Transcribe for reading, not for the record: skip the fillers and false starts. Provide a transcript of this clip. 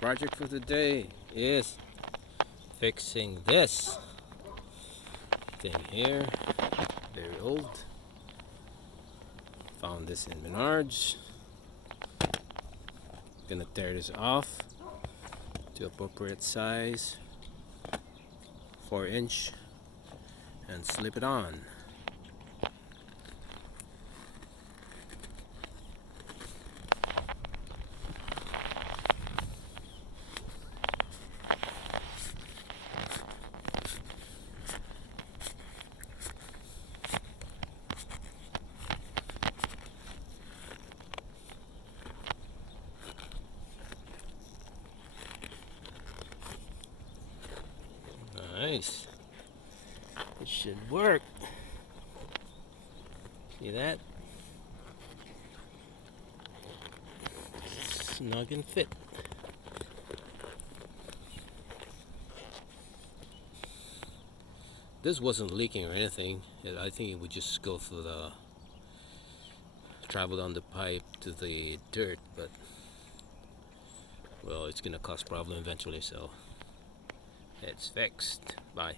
Project for today is fixing this thing here. Very old. Found this in Menards. Gonna tear this off to appropriate size, 4-inch, and slip it on. Nice. It should work. See that? Snug and fit. This wasn't leaking or anything. I think it would just go through the travel down the pipe to the dirt, but well, it's gonna cause problem eventually, so it's fixed. Bye.